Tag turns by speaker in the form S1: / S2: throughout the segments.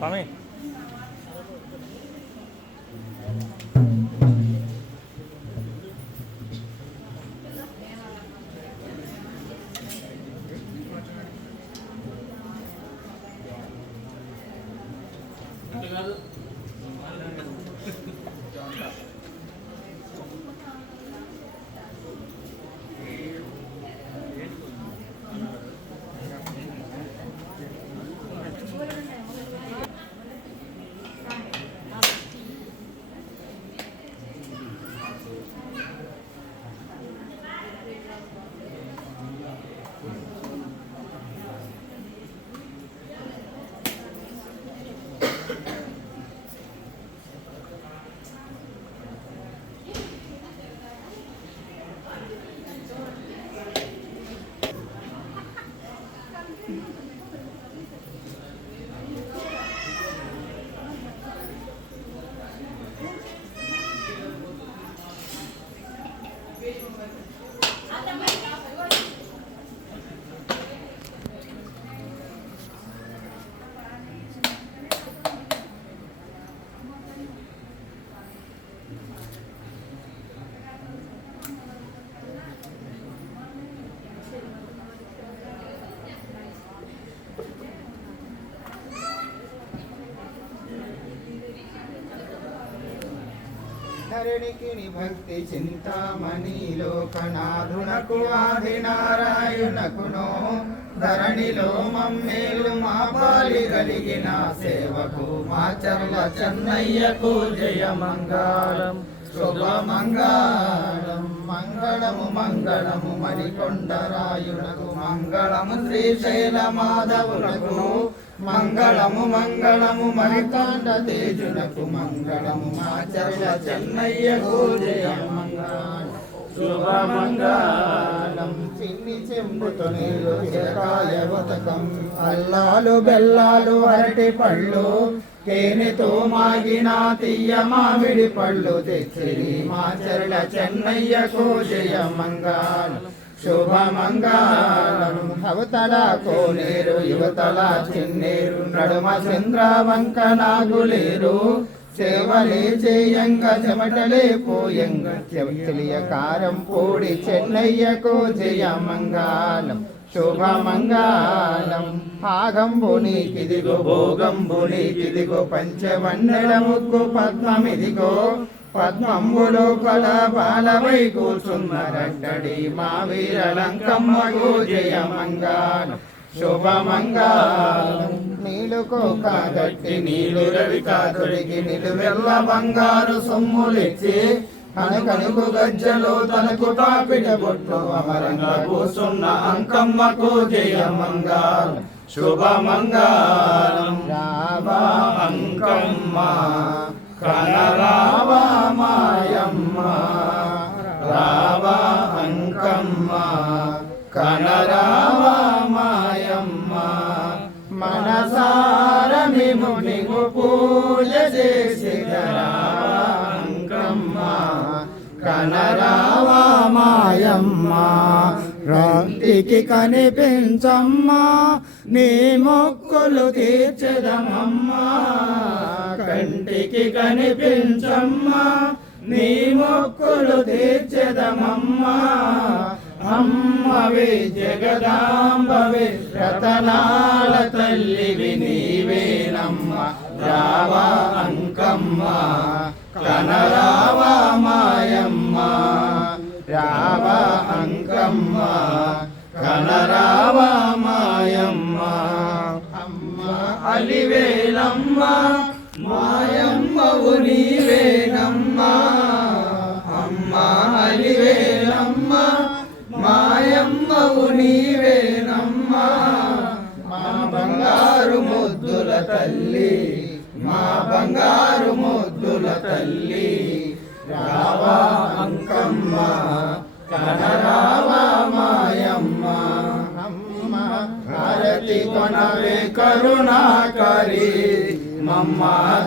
S1: స్వామి
S2: ధరణికి భక్తి చింతామణి లోకనాథునకు ఆది నారాయణకును ధరణిలో మమ్మేలు మా పాలి కలిగిన సేవకు మా చర్ల చెన్నయ్యకు జయ మంగళం. శుభ మంగళం మంగళము మంగళము మరికొండరాయునకు మంగళము శ్రీశైల మాధవునకు మంగళము మంగళము మరికొండ తేజునకు మంగళము మాచర్ల చెన్నయ్య చెన్నయ్యకు జయ చిన్ని చెంబుతో నీరు చిరకాయ వతకం అల్లాలు బెల్లాలు అరటి పళ్ళు తేనెతో మాగిన తీయ మామిడి పళ్ళు తెచ్చిరి మాచర్ల చెన్నయ్య చెన్నయ్యకు జయ మంగళం. శుభ అవతల కోనేరు యువతల చిన్నేరు నడుమ చంద్ర వంక నాగులేరు సేవలే చేయంగ చెమటలే పోయంగ చెలియ కారం పూడి చెన్నయ్యకు జయ మంగళం శుభ మంగళం భాగంబు నీకిదిగో భోగంబు పంచవన్నెల ముగ్గు పద్మమిదిగో. పద్మంబులోపల బాలవై కూర్చున్న రట్టడి మా వీరలంకమ్మకు జయ మంగళం శుభ మంగళం నీలుకో కాగట్టి నీలు రవి కాదుడికి నిలువెల్ల బంగారు సొమ్ములిచ్చి కనకనుకు గజ్జలో తనకు తాపిట బొట్టు అమరంగా కూర్చున్న అంకమ్మకు జయ మంగళం శుభ మంగళం అంకమ్మ. కనరావ మాయమ్మ రావా అంకమ్మ కనరావ మాయమ్మ మనసార మేము నీకు పూజ చేసి అంకమ్మ కనరావా మాయమ్మ రాంతికి కనిపించమ్మా నీ మొక్కులు తీర్చదమమ్మా కంటికి కనిపించమ్మా. నీ మొక్కులు తీర్చదమమ్మా అమ్మవి జగదాంబవి రతనాల తల్లివి నీవేనమ్మ. రావా అంకమ్మ. కనరా కొనవే కరుణాకరి మమ్మ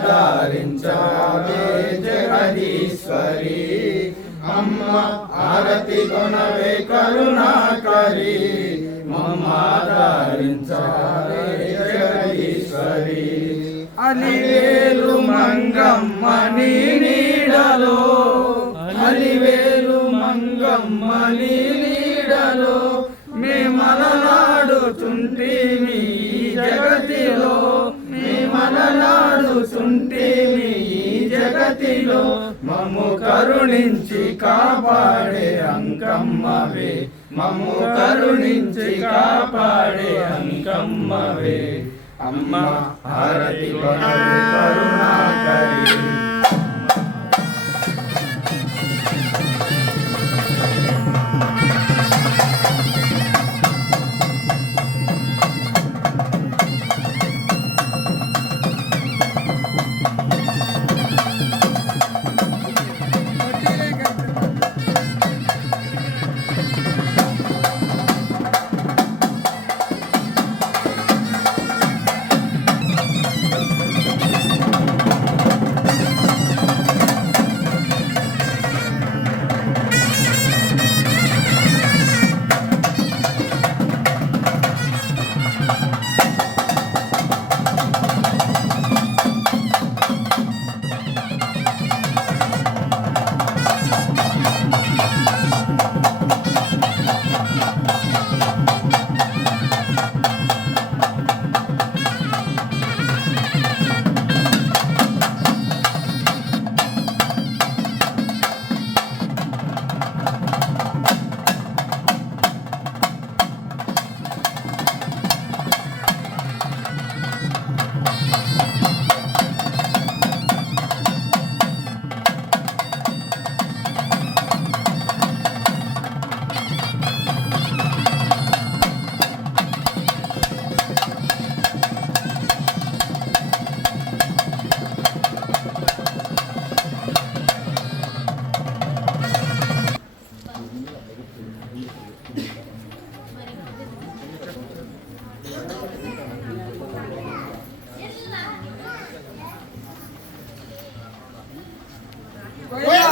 S2: దారించవే జగదీశ్వరి. అమ్మ హారతి కొనవే కరుణాకరి మమ్మ దారించవే జగదీశ్వరి. అలివేలు మంగమ్మ ఉంటేమి ఈ జగతిలో మమ్ము కరుణించి కాపాడే అంకమ్మవే. మమ్ము కరుణించి కాపాడే అంకమ్మవే. అమ్మ హారతి కరుణాకరి.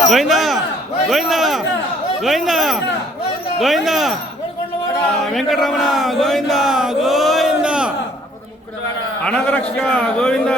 S1: గోవిందా గోవిందా గోవిందా గోవిందా. వెంకటరమణ గోవిందా గోవిందా. గోవిందా